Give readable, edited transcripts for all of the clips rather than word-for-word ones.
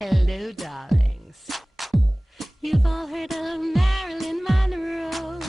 Hello, darlings. You've all heard of Marilyn Monroe.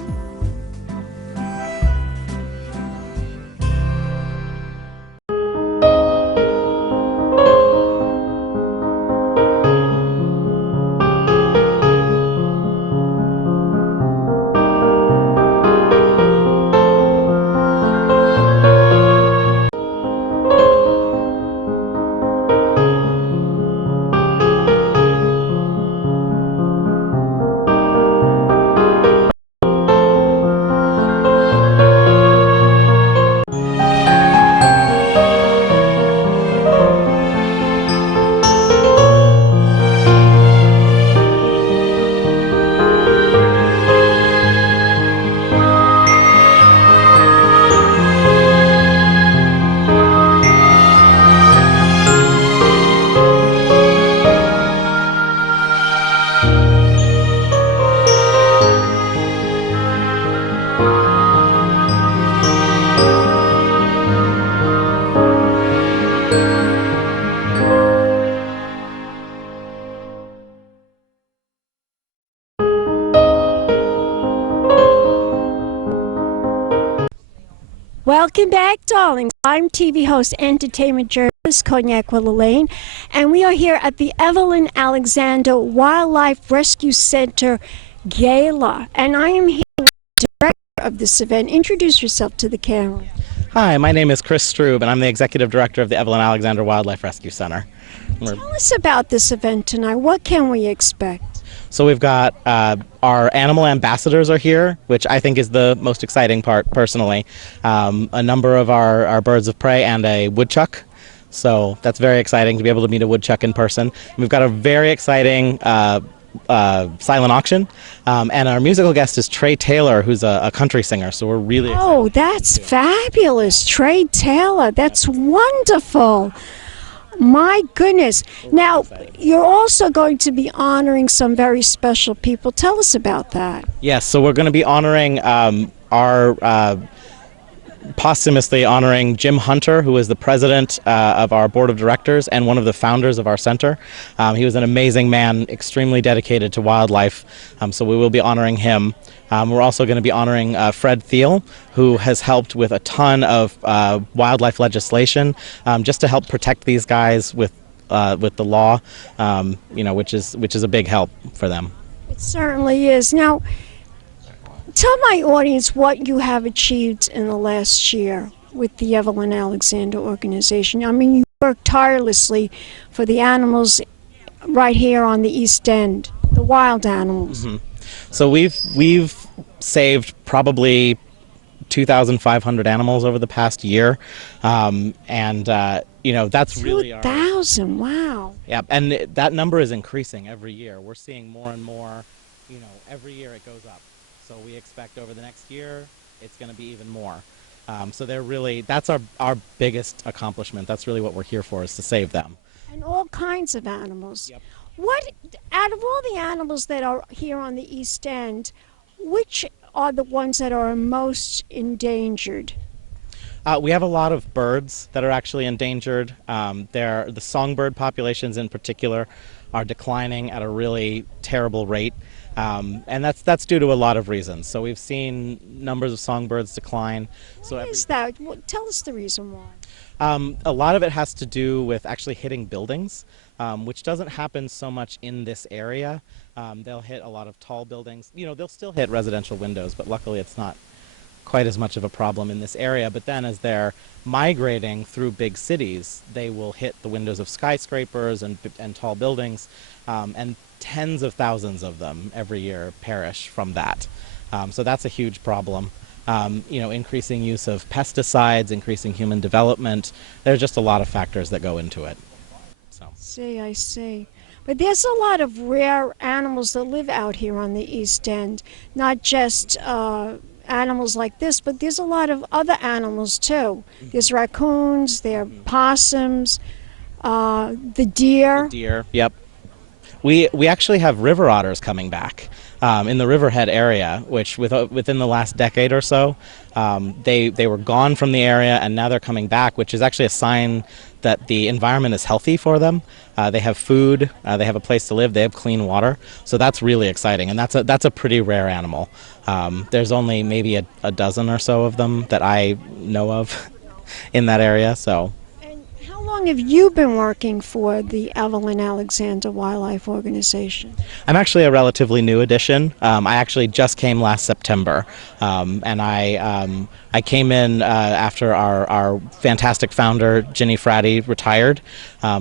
Welcome back, darlings. I'm TV host, entertainment journalist, Cognac Wellerlane, and we are here at the Evelyn Alexander Wildlife Rescue Center Gala. And I am here with the director of this event. Introduce yourself to the camera. Hi, my name is Chris Strub, and I'm the executive director of the Evelyn Alexander Wildlife Rescue Center. Tell us about this event tonight. What can we expect? So we've got our animal ambassadors are here, which I think is the most exciting part personally. A number of our birds of prey and a woodchuck. So that's very exciting to be able to meet a woodchuck in person. We've got a very exciting silent auction, and our musical guest is Trey Taylor, who's a country singer, so we're really excited. Oh, that's fabulous. Trey Taylor, that's wonderful. My goodness. Now, you're also going to be honoring some very special people. Tell us about that. Yes, so we're going to be honoring posthumously honoring Jim Hunter, who is the president of our board of directors and one of the founders of our center. He was an amazing man, extremely dedicated to wildlife, so we will be honoring him. We're also going to be honoring Fred Thiel, who has helped with a ton of wildlife legislation just to help protect these guys with the law, which is a big help for them. It certainly is. Now, tell my audience what you have achieved in the last year with the Evelyn Alexander organization. I mean, you work tirelessly for the animals right here on the East End, the wild animals. Mm-hmm. So we've saved probably 2,500 animals over the past year, that's really 2,000, wow. Yeah, and that number is increasing every year. We're seeing more and more, every year it goes up. So we expect over the next year it's going to be even more. So that's our biggest accomplishment. That's really what we're here for, is to save them. And all kinds of animals. Yep. Out of all the animals that are here on the East End, which are the ones that are most endangered? We have a lot of birds that are actually endangered. The songbird populations in particular are declining at a really terrible rate. And that's due to a lot of reasons. So we've seen numbers of songbirds decline. What is that? Tell us the reason why. A lot of it has to do with actually hitting buildings, which doesn't happen so much in this area. They'll hit a lot of tall buildings. They'll still hit residential windows, but luckily it's not quite as much of a problem in this area. But then as they're migrating through big cities, they will hit the windows of skyscrapers and tall buildings, and tens of thousands of them every year perish from that. So that's a huge problem. Increasing use of pesticides, increasing human development. There's just a lot of factors that go into it. I see. But there's a lot of rare animals that live out here on the East End, not just animals like this, but there's a lot of other animals too. There's raccoons, there are possums, the deer. The deer, yep. We actually have river otters coming back in the Riverhead area, which within the last decade or so, they were gone from the area, and now they're coming back, which is actually a sign that the environment is healthy for them. They have food, they have a place to live, they have clean water, so that's really exciting, and that's a pretty rare animal. There's only maybe a dozen or so of them that I know of in that area. So. How long have you been working for the Evelyn Alexander Wildlife Organization? I'm actually a relatively new addition. I actually just came last September, and I came in after our fantastic founder, Ginny Frady, retired.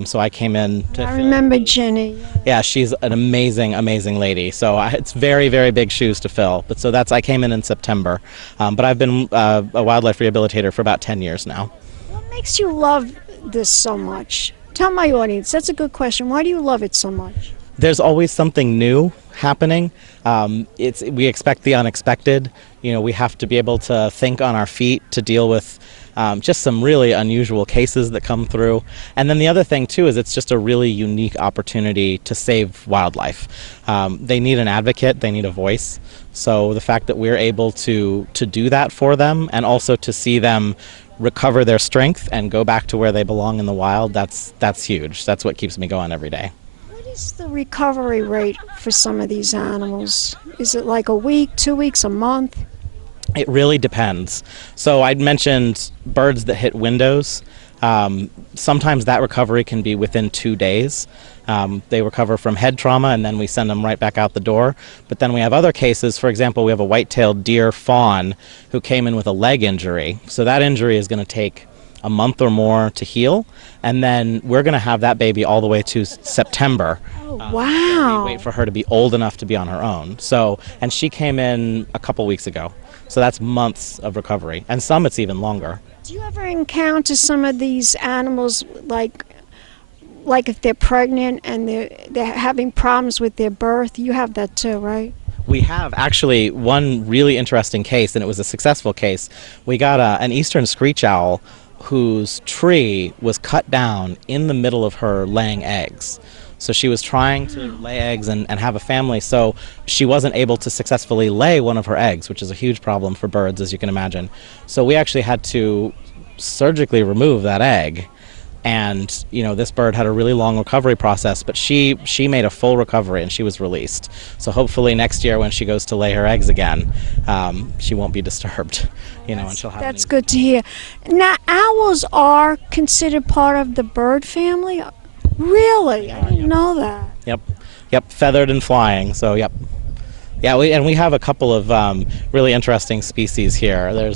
So I came in to I remember Ginny. Yeah, she's an amazing, amazing lady. So it's very, very big shoes to fill. But so I came in September. But I've been a wildlife rehabilitator for about 10 years now. What makes you love this so much? Tell my audience. That's a good question. Why do you love it so much? There's always something new happening. We expect the unexpected. You know, we have to be able to think on our feet to deal with just some really unusual cases that come through. And then the other thing too is it's just a really unique opportunity to save wildlife. They need an advocate, they need a voice. So the fact that we're able to do that for them, and also to see them recover their strength and go back to where they belong in the wild, that's huge. That's what keeps me going every day. What is the recovery rate for some of these animals? Is it like a week, 2 weeks, a month? It really depends. So I'd mentioned birds that hit windows. Sometimes that recovery can be within 2 days. They recover from head trauma, and then we send them right back out the door. But then we have other cases. For example, we have a white-tailed deer fawn who came in with a leg injury. So that injury is going to take a month or more to heal, and then we're going to have that baby all the way to September. Oh, wow. We wait for her to be old enough to be on her own. So, and she came in a couple weeks ago. So that's months of recovery, and some it's even longer. Do you ever encounter some of these animals, like if they're pregnant and they're having problems with their birth? You have that too, right? We have actually one really interesting case, and it was a successful case. We got an eastern screech owl whose tree was cut down in the middle of her laying eggs. So she was trying to lay eggs and have a family, so she wasn't able to successfully lay one of her eggs, which is a huge problem for birds, as you can imagine. So we actually had to surgically remove that egg. And, you know, this bird had a really long recovery process, but she made a full recovery and she was released. So hopefully next year when she goes to lay her eggs again, she won't be disturbed, you know, and she'll have That's good to hear. Now, owls are considered part of the bird family? Really? I didn't know that. Yep, feathered and flying, so yep. Yeah, we have a couple of really interesting species here. I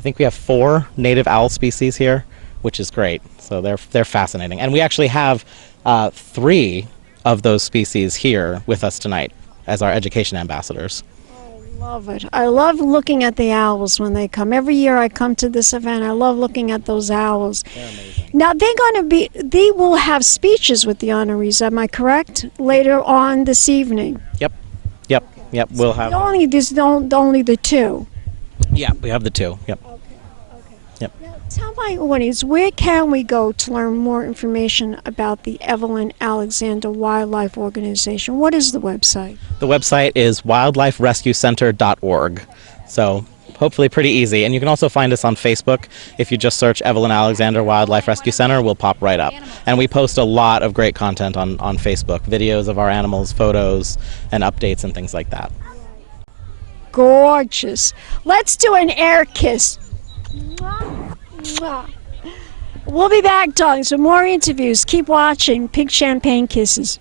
think we have 4 native owl species here, which is great. So they're fascinating. And we actually have 3 of those species here with us tonight as our education ambassadors. I love it. I love looking at the owls when they come. Every year I come to this event, I love looking at those owls. They're amazing. Now they will have speeches with the honorees, am I correct? Later on this evening. Yep. We'll have. There's only the 2. Yeah, we have the 2. Yep. Okay. Yep. Now, tell my audience, where can we go to learn more information about the Evelyn Alexander Wildlife Organization? What is the website? The website is wildliferescuecenter.org. So hopefully pretty easy. And you can also find us on Facebook. If you just search Evelyn Alexander Wildlife Rescue Center, we'll pop right up. And we post a lot of great content on Facebook, videos of our animals, photos, and updates and things like that. Gorgeous. Let's do an air kiss. Mwah, mwah. We'll be back, darlings, with more interviews. Keep watching Pink Champagne Kisses.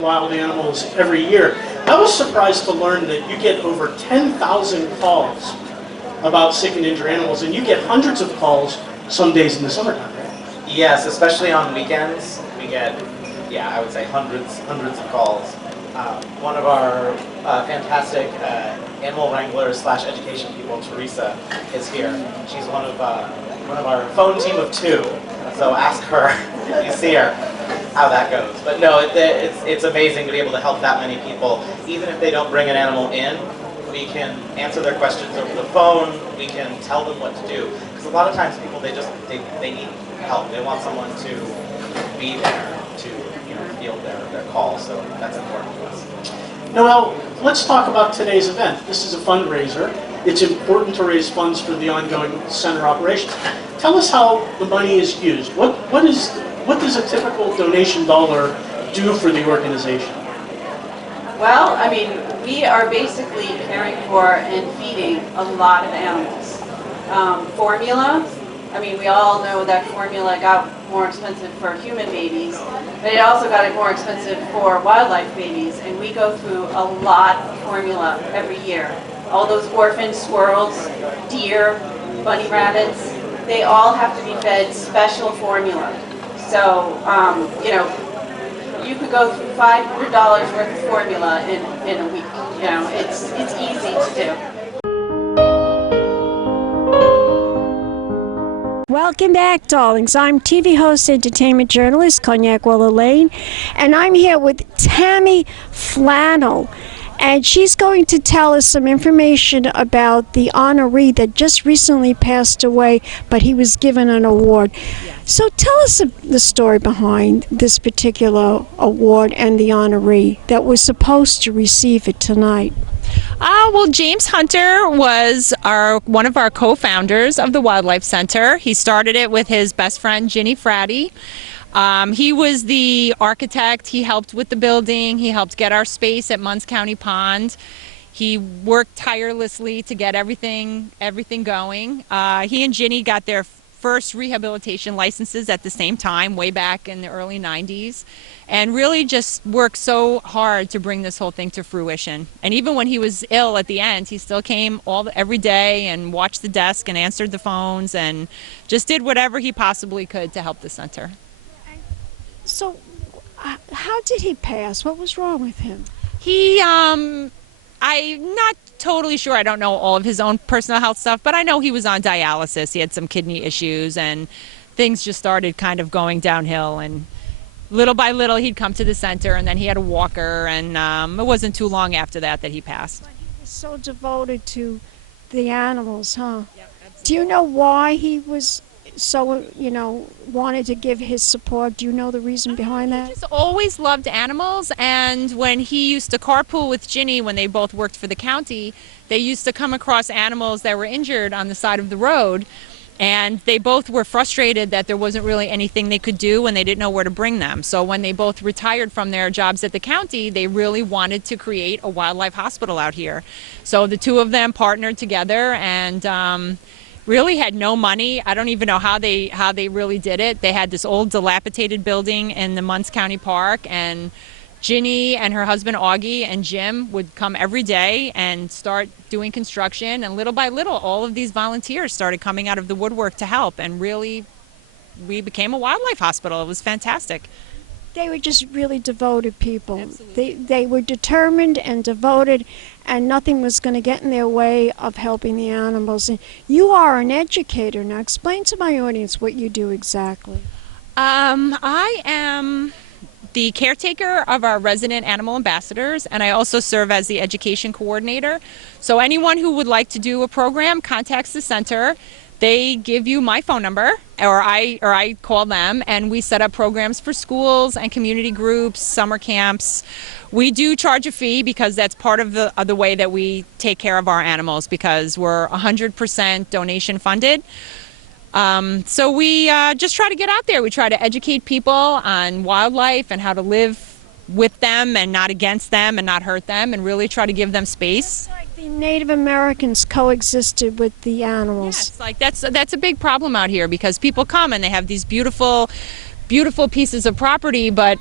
Wild animals every year. I was surprised to learn that you get over 10,000 calls about sick and injured animals, and you get hundreds of calls some days in the summertime, right? Yes, especially on weekends. We get, I would say hundreds of calls. One of our fantastic animal wranglers / education people, Teresa, is here. She's one of our phone team of 2. So ask her, if you see her, how that goes. But no, it's amazing to be able to help that many people. Even if they don't bring an animal in, we can answer their questions over the phone. We can tell them what to do. Because a lot of times people they need help. They want someone to be there to field their call. So that's important to us. Noel, let's talk about today's event. This is a fundraiser. It's important to raise funds for the ongoing center operations. Tell us how the money is used. What does a typical donation dollar do for the organization? Well, I mean, we are basically caring for and feeding a lot of animals. Formula, I mean, we all know that formula got more expensive for human babies, but it also got more expensive for wildlife babies, and we go through a lot of formula every year. All those orphan squirrels, deer, bunny rabbits, they all have to be fed special formula. So, you could go through $500 worth of formula in a week. It's easy to do. Welcome back, darlings. I'm TV host, entertainment journalist, Cognac Wellerlane, and I'm here with Tammy Flanell. And she's going to tell us some information about the honoree that just recently passed away, but he was given an award. So tell us the story behind this particular award and the honoree that was supposed to receive it tonight. Well, James Hunter was one of our co-founders of the Wildlife Center. He started it with his best friend, Ginny Frati. He was the architect. He helped with the building. He helped get our space at Munns County Pond. He worked tirelessly to get everything going. He and Ginny got their first rehabilitation licenses at the same time, way back in the early 90s, and really just worked so hard to bring this whole thing to fruition. And even when he was ill at the end, he still came every day and watched the desk and answered the phones and just did whatever he possibly could to help the center. So, how did he pass? What was wrong with him? I'm not totally sure. I don't know all of his own personal health stuff, but I know he was on dialysis. He had some kidney issues, and things just started kind of going downhill. And little by little, he'd come to the center, and then he had a walker, and it wasn't too long after that he passed. But he was so devoted to the animals, huh? Yep, absolutely. Do you know why he was so, wanted to give his support? Do you know the reason behind that? He just always loved animals, and when he used to carpool with Ginny, when they both worked for the county, they used to come across animals that were injured on the side of the road, and they both were frustrated that there wasn't really anything they could do and they didn't know where to bring them. So when they both retired from their jobs at the county, they really wanted to create a wildlife hospital out here. So the two of them partnered together and really had no money. I don't even know how they really did it. They had this old dilapidated building in the Munns County Park, and Ginny and her husband Augie and Jim would come every day and start doing construction, and little by little all of these volunteers started coming out of the woodwork to help, and really we became a wildlife hospital. It was fantastic. They were just really devoted people. Absolutely. They were determined and devoted, and nothing was going to get in their way of helping the animals. And you are an educator. Now explain to my audience what you do exactly. I am the caretaker of our resident animal ambassadors, and I also serve as the education coordinator. So anyone who would like to do a program contacts the center. They give you my phone number, or I call them, and we set up programs for schools and community groups, summer camps. We do charge a fee because that's part of the way that we take care of our animals, because we're 100% donation funded. So we just try to get out there. We try to educate people on wildlife and how to live with them and not against them and not hurt them, and really try to give them space. Like the Native Americans coexisted with the animals. Yes, like that's a big problem out here, because people come and they have these beautiful pieces of property, but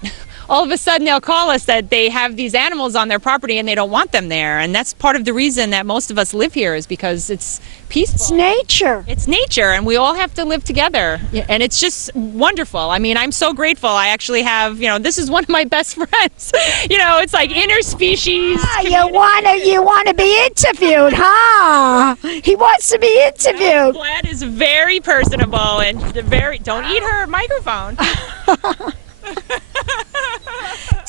all of a sudden they'll call us that they have these animals on their property and they don't want them there. And that's part of the reason that most of us live here, is because it's peaceful. It's nature. It's nature, and we all have to live together. And it's just wonderful. I mean, I'm so grateful. I actually have, this is one of my best friends. It's like interspecies. You wanna be interviewed, huh? He wants to be interviewed. Vlad is very personable and don't eat her microphone.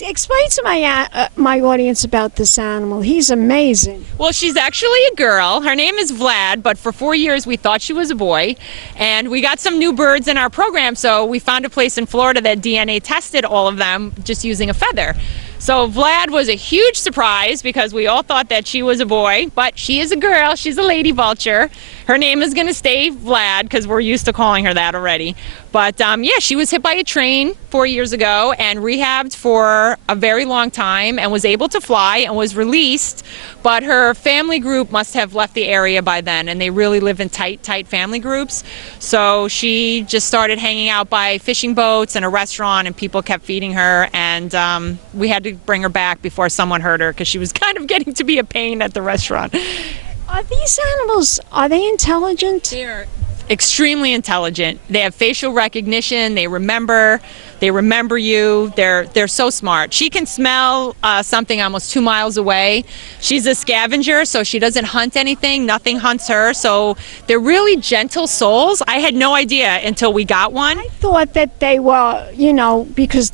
Explain to my audience about this animal. He's amazing. Well, she's actually a girl. Her name is Vlad, but for 4 years we thought she was a boy. And we got some new birds in our program, so we found a place in Florida that DNA tested all of them just using a feather. So Vlad was a huge surprise because we all thought that she was a boy, but she is a girl. She's a lady vulture. Her name is going to stay Vlad because we're used to calling her that already. But yeah, she was hit by a train 4 years ago and rehabbed for a very long time and was able to fly and was released. But her family group must have left the area by then, and they really live in tight family groups. So she just started hanging out by fishing boats and a restaurant, and people kept feeding her. And we had to bring her back before someone hurt her because she was kind of getting to be a pain at the restaurant. Are these animals, are they intelligent? They're extremely intelligent. They have facial recognition. They remember you. They're so smart. She can smell something almost 2 miles away. She's a scavenger, so she doesn't hunt anything. Nothing hunts her. So they're really gentle souls. I had no idea until we got one. I thought that they were, you know, because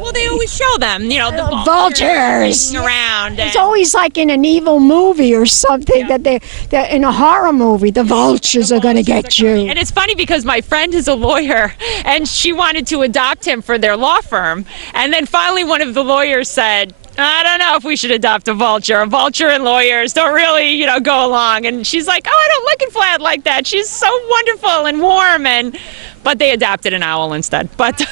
well, they always show them, you know, the vultures around. It's always like in an evil movie or something, that they're in a horror movie. The vultures are going to get you. And it's funny because my friend is a lawyer, and she wanted to adopt him for their law firm. And then finally one of the lawyers said, I don't know if we should adopt a vulture. A vulture and lawyers don't really, you know, go along. And she's like, oh, I don't look at Vlad like that. She's so wonderful and warm. But they adopted an owl instead. But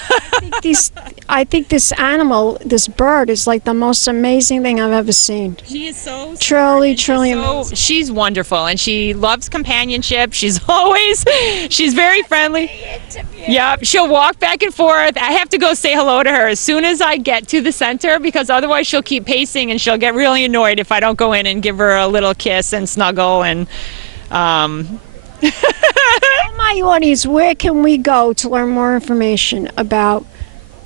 I think this animal, this bird, is like the most amazing thing I've ever seen. She is so truly amazing. She's wonderful, and she loves companionship. She's very friendly. Yeah, she'll walk back and forth. I have to go say hello to her as soon as I get to the center because otherwise she'll keep pacing and she'll get really annoyed if I don't go in and give her a little kiss and snuggle and. Tell my audience, where can we go to learn more information about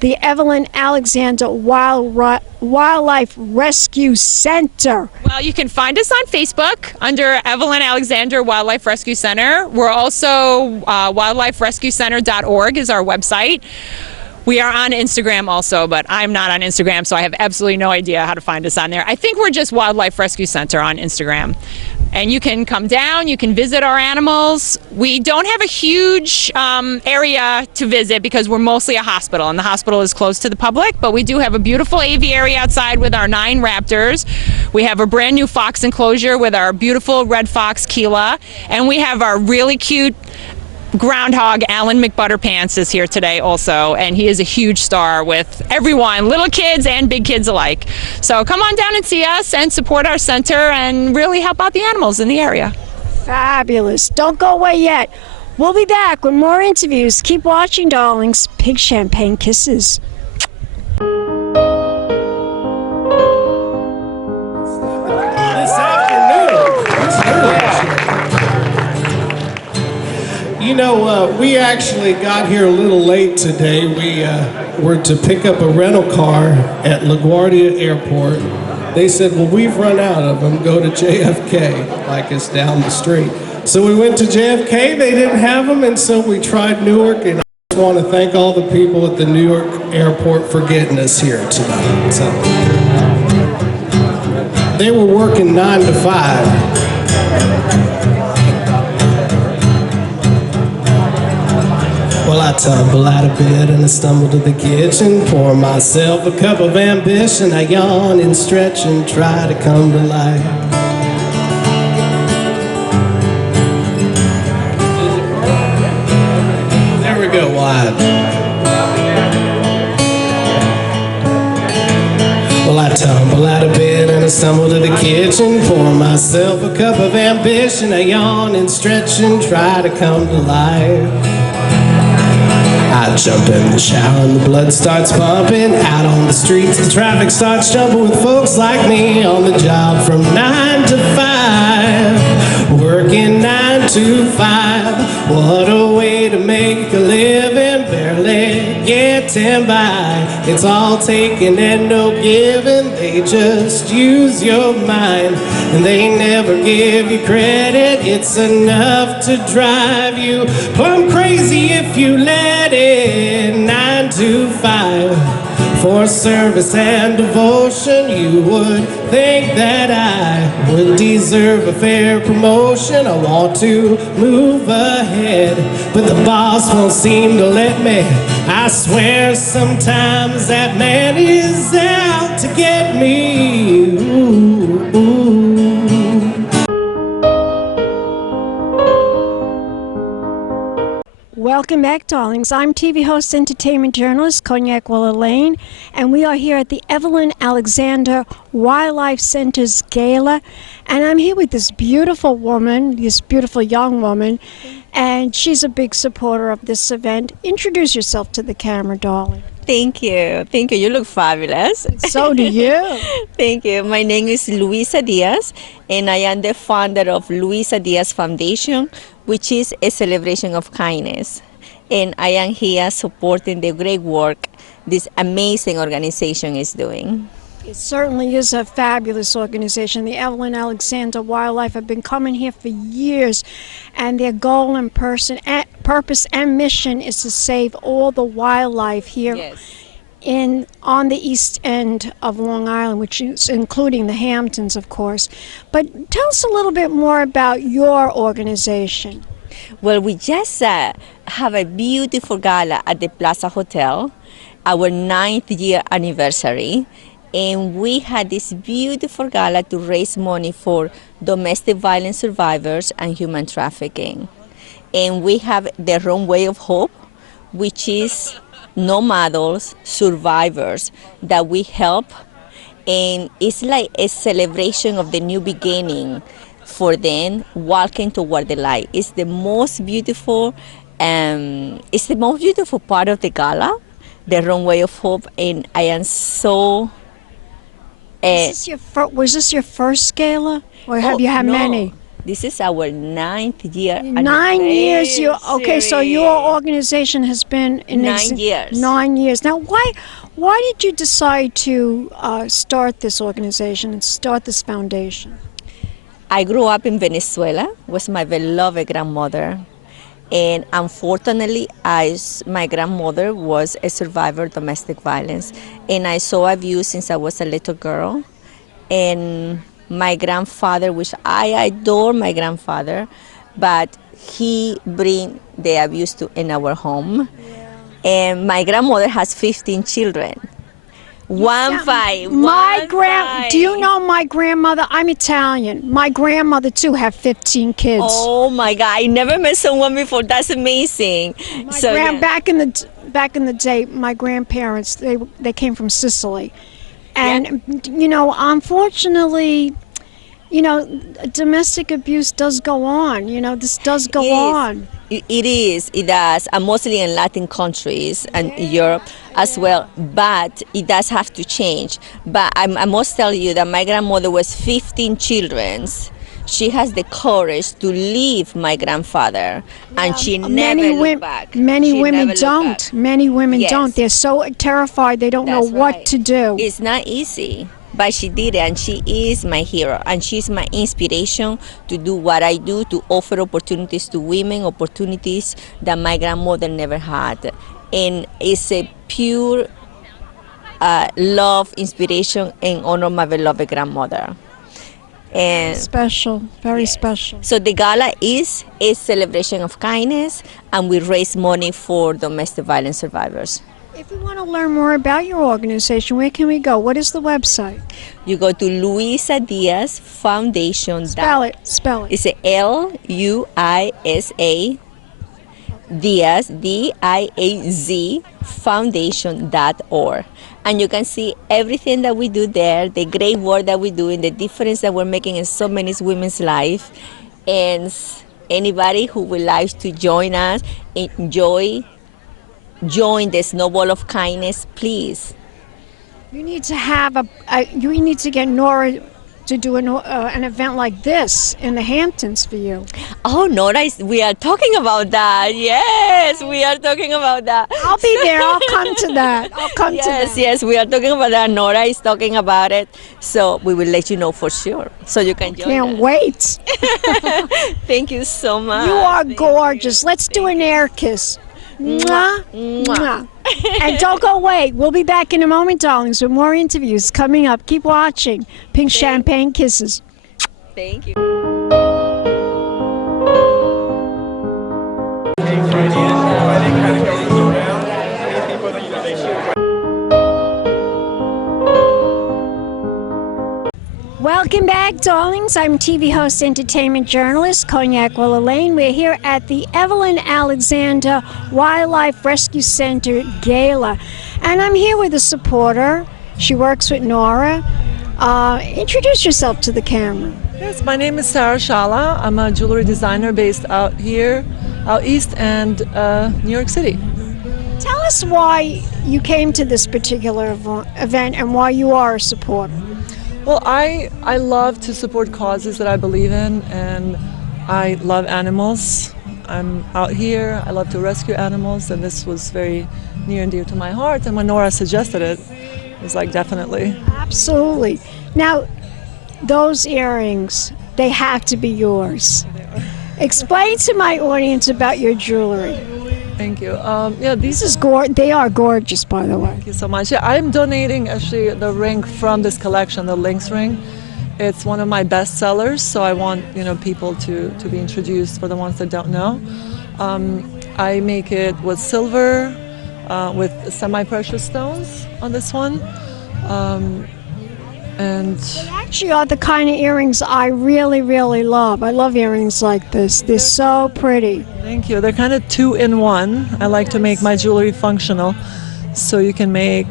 the Evelyn Alexander Wildlife Rescue Center? Well, you can find us on Facebook under Evelyn Alexander Wildlife Rescue Center. We're also wildliferescuecenter.org is our website. We are on Instagram also, but I'm not on Instagram, so I have absolutely no idea how to find us on there. I think we're just Wildlife Rescue Center on Instagram. And you can come down, you can visit our animals. We don't have a huge area to visit because we're mostly a hospital, and the hospital is closed to the public, but we do have a beautiful aviary outside with our 9 raptors. We have a brand new fox enclosure with our beautiful red fox, Keela, and we have our really cute groundhog, Alan McButterpants, is here today also, and he is a huge star with everyone, little kids and big kids alike. So come on down and see us and support our center and really help out the animals in the area. Fabulous. Don't go away yet. We'll be back with more interviews. Keep watching, darlings. Pig Champagne Kisses. This afternoon. You know, we actually got here a little late today. We were to pick up a rental car at LaGuardia Airport. They said, well, we've run out of them. Go to JFK, like it's down the street. So we went to JFK. They didn't have them, and so we tried Newark. And I just want to thank all the people at the New York Airport for getting us here tonight. So they were working 9 to 5. Well, I tumble out of bed and I stumble to the kitchen, pour myself a cup of ambition. I yawn and stretch and try to come to life. There we go, wide. Well, I tumble out of bed and I stumble to the kitchen, pour myself a cup of ambition. I yawn and stretch and try to come to life. I jump in the shower and the blood starts pumping. Out on the streets the traffic starts jumping with folks like me on the job from 9 to 5. Working 9 to 5. What a way to make a living, barely getting by. It's all taken and no giving. They just use your mind and they never give you credit. It's enough to drive you plumb crazy if you let it. 9 to 5, for service and devotion. You would think that I would deserve a fair promotion. I want to move ahead, but the boss won't seem to let me. I swear sometimes that man is out to get me. Ooh, ooh. Welcome back, darlings. I'm TV host, entertainment journalist, Cognac Wellerlane, and we are here at the Evelyn Alexander Wildlife Center's Gala, and I'm here with this beautiful woman, this beautiful young woman, and she's a big supporter of this event. Introduce yourself to the camera, darling. Thank you. Thank you. You look fabulous. So do you. Thank you. My name is LUISA DIAZ, and I am the founder of LUISA DIAZ Foundation, which is a celebration of kindness. And I am here supporting the great work this amazing organization is doing. It certainly is a fabulous organization. The Evelyn Alexander Wildlife have been coming here for years, and their goal and purpose and mission is to save all the wildlife here on the east end of Long Island, which is including the Hamptons, of course. But tell us a little bit more about your organization. Well, we just have a beautiful gala at the Plaza Hotel, our 9th year anniversary. And we had this beautiful gala to raise money for domestic violence survivors and human trafficking. And we have the Runway of Hope, which is nomads, survivors that we help. And it's like a celebration of the new beginning for them walking toward the light. It's the most beautiful, part of the gala, the Runway of Hope. And I am so... was this your first gala, or have you had many? This is our 9th year. 9 years. Okay, so your organization has been in 9 years. 9 years. Now, why did you decide to start this organization and start this foundation? I grew up in Venezuela with my beloved grandmother. And unfortunately, my grandmother was a survivor of domestic violence. And I saw abuse since I was a little girl. And my grandfather, which I adore my grandfather, but he bring the abuse in our home. Yeah. And my grandmother has 15 children. Do you know my grandmother? I'm Italian. My grandmother too had 15 kids. Oh my God! I never met someone before. That's amazing. Back in the day, my grandparents they came from Sicily, and unfortunately, domestic abuse does go on. This does go on. It does, and mostly in Latin countries and Europe as well, but it does have to change. But I must tell you that my grandmother was 15 children. She has the courage to leave my grandfather, and she never looked back. Many women don't. Many women don't. They're so terrified they don't know what to do. It's not easy. But she did it, and she is my hero, and she's my inspiration to do what I do, to offer opportunities to women, opportunities that my grandmother never had. And it's a pure love, inspiration, and honor of my beloved grandmother. And special, very special. So the gala is a celebration of kindness, and we raise money for domestic violence survivors. If we want to learn more about your organization, where can we go? What is the website? You go to LUISA DIAZ Foundation. Spell it. It's LUISA DIAZ, DIAZ Foundation.org. And you can see everything that we do there, the great work that we do, and the difference that we're making in so many women's lives. And anybody who would like to join us, join the Snowball of Kindness, please. You need to have you need to get Nora to do an event like this in the Hamptons for you. Oh, Nora, we are talking about that. Yes, we are talking about that. I'll be there. I'll come to that. Yes, we are talking about that. Nora is talking about it. So we will let you know for sure. So you can join us. Can't wait. Thank you so much. You are gorgeous. Let's do an air kiss. Mwah. Mwah. And don't go away. We'll be back in a moment, darlings, with more interviews coming up. Keep watching. Pink Champagne Kisses. Thank you. Welcome back, darlings. I'm TV host, entertainment journalist, Cognac Wellerlane. We're here at the Evelyn Alexander Wildlife Rescue Center Gala. And I'm here with a supporter. She works with Nora. Introduce yourself to the camera. Yes, my name is SHALA. I'm a jewelry designer based out here, out east, and New York City. Tell us why you came to this particular event and why you are a supporter. Well, I love to support causes that I believe in, and I love animals. I'm out here, I love to rescue animals, and this was very near and dear to my heart. And when Nora suggested it, it was like, definitely. Absolutely. Now, those earrings, they have to be yours. Explain to my audience about your jewelry. Thank you. Yeah, They are gorgeous, by the way. Thank you so much. Yeah, I'm donating actually the ring from this collection, the Lynx ring. It's one of my best sellers, so I want people to be introduced for the ones that don't know. I make it with silver, with semi-precious stones on this one. And they actually are the kind of earrings I really, really love. I love earrings like this. They're so pretty. Thank you. They're kind of 2-in-1. I like to make my jewelry functional. So you can make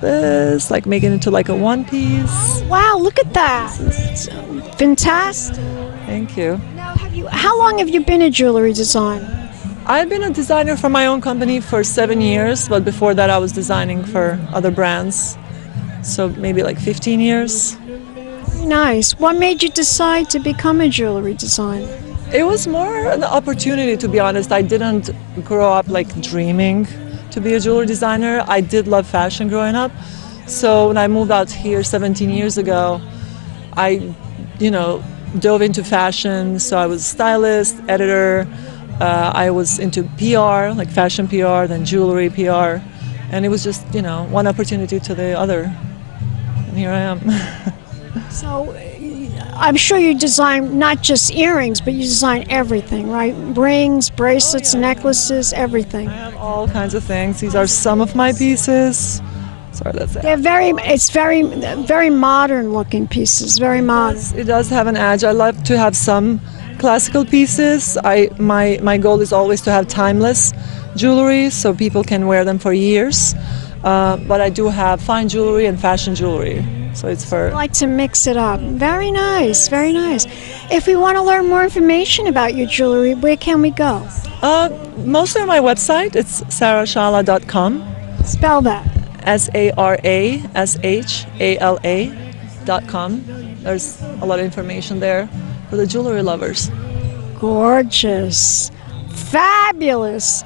this, like make it into like a one piece. Wow, look at that. It's fantastic. Thank you. Now, how long have you been a jewelry designer? I've been a designer for my own company for 7 years, but before that I was designing for other brands. So maybe like 15 years. Very nice. What made you decide to become a jewelry designer? It was more an opportunity, to be honest. I didn't grow up like dreaming to be a jewelry designer. I did love fashion growing up. So when I moved out here 17 years ago, I, dove into fashion. So I was stylist, editor. I was into PR, like fashion PR, then jewelry PR. And it was just, one opportunity to the other. And here I am. So I'm sure you design not just earrings, but you design everything, right? Rings, bracelets, necklaces, everything. I have all kinds of things. These are some of my pieces. Sorry, that's it. It's very modern looking pieces, very modern. It does have an edge. I love to have some classical pieces. My goal is always to have timeless jewelry so people can wear them for years. But I do have fine jewelry and fashion jewelry. So it's for... I like to mix it up. Very nice, very nice. If we want to learn more information about your jewelry, where can we go? Mostly on my website. It's sarashala.com. Spell that. SARASHALA.com. There's a lot of information there for the jewelry lovers. Gorgeous. Fabulous.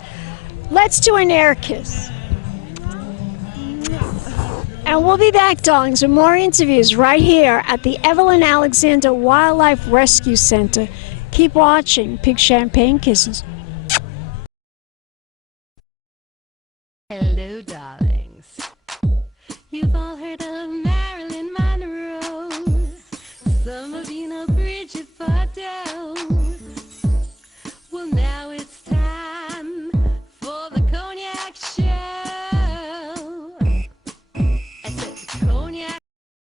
Let's do an air kiss. And we'll be back, darlings, with more interviews right here at the Evelyn Alexander Wildlife Rescue Center. Keep watching Pink Champagne Kisses. Hello, darlings. You've all heard of Marilyn Monroe. Some of you know Bridget Bardot.